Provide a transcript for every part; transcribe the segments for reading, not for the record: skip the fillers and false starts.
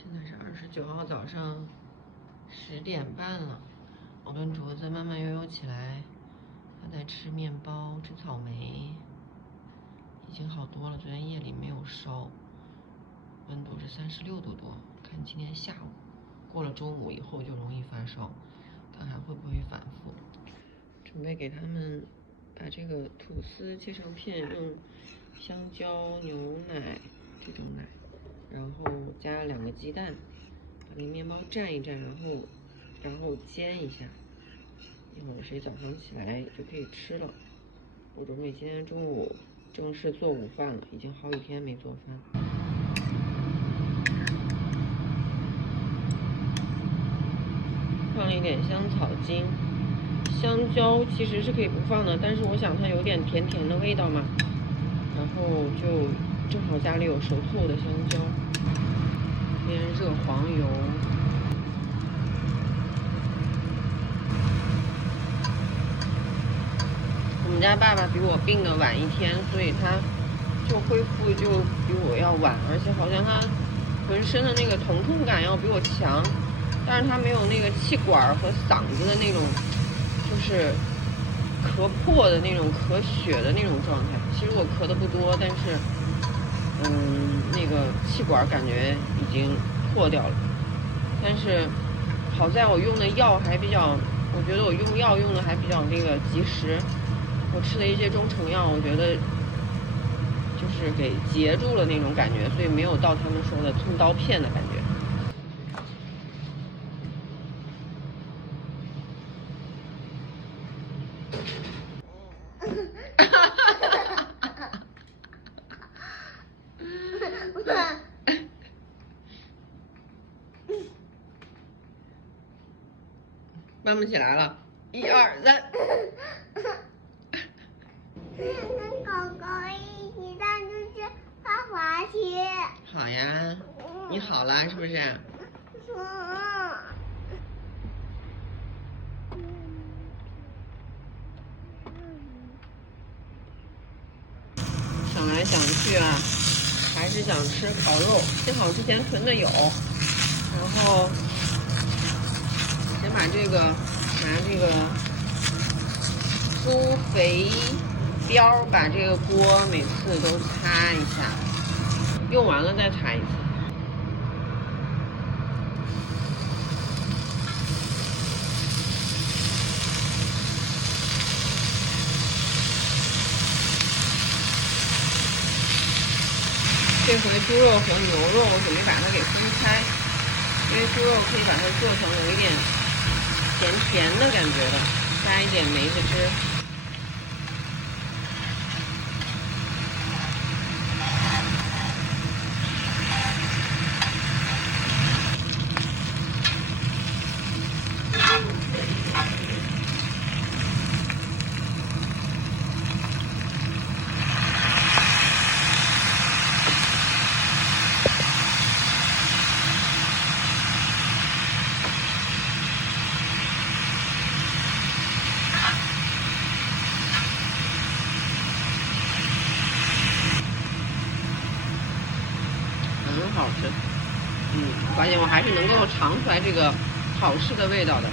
现在是29号早上10点半了，我跟镯子慢慢悠悠起来，他在吃面包、吃草莓，已经好多了。昨天夜里没有烧，温度是36度多。看今天下午，过了中午以后就容易发烧，看还会不会反复。准备给他们把这个吐司切成片，用香蕉、牛奶这种奶，然后加2个鸡蛋，把那面包蘸一蘸，然后煎一下，一会儿谁早上起来就可以吃了。我准备今天中午正式做午饭了，已经好几天没做饭。放了一点香草精，香蕉其实是可以不放的，但是我想它有点甜甜的味道嘛，然后就正好家里有熟透的香蕉。边热黄油，我们家爸爸比我病的晚1天，所以他就恢复就比我要晚，而且好像他浑身的那个疼痛感要比我强，但是他没有那个气管和嗓子的那种就是咳破的那种咳血的那种状态。其实我咳的不多，但是那个气管感觉已经破掉了。但是好在我用的药还比较，我觉得我用药用的还比较那个及时。我吃的一些中成药，我觉得就是给截住了那种感觉，所以没有到他们说的吞刀片的感觉。搬不起来了，1、2、3。跟狗狗一起上去滑滑梯。好呀，你好了是不是？想来想去啊，还是想吃烤肉。幸好之前囤的有，然后先把这个拿这个苏肥标把这个锅每次都擦一下，用完了再擦一次。这回猪肉和牛肉我准备把它给分开，因为猪肉可以把它做成有一点甜甜的感觉的，加一点梅子汁。很好吃，发现我还是能够尝出来这个好吃的味道的。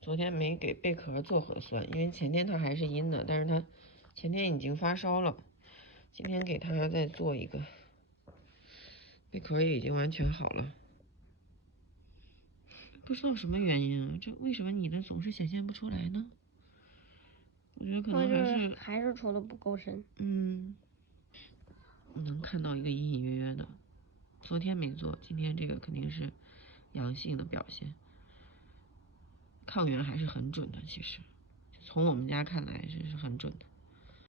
昨天没给贝壳做核酸，因为前天他还是阴的，但是他前天已经发烧了，今天给他再做一个。贝壳也已经完全好了，不知道什么原因啊，这为什么你的总是显现不出来呢？我觉得可能还是戳的不够深。能看到一个隐隐约约的。昨天没做，今天这个肯定是阳性的表现。抗原还是很准的，其实从我们家看来是很准的。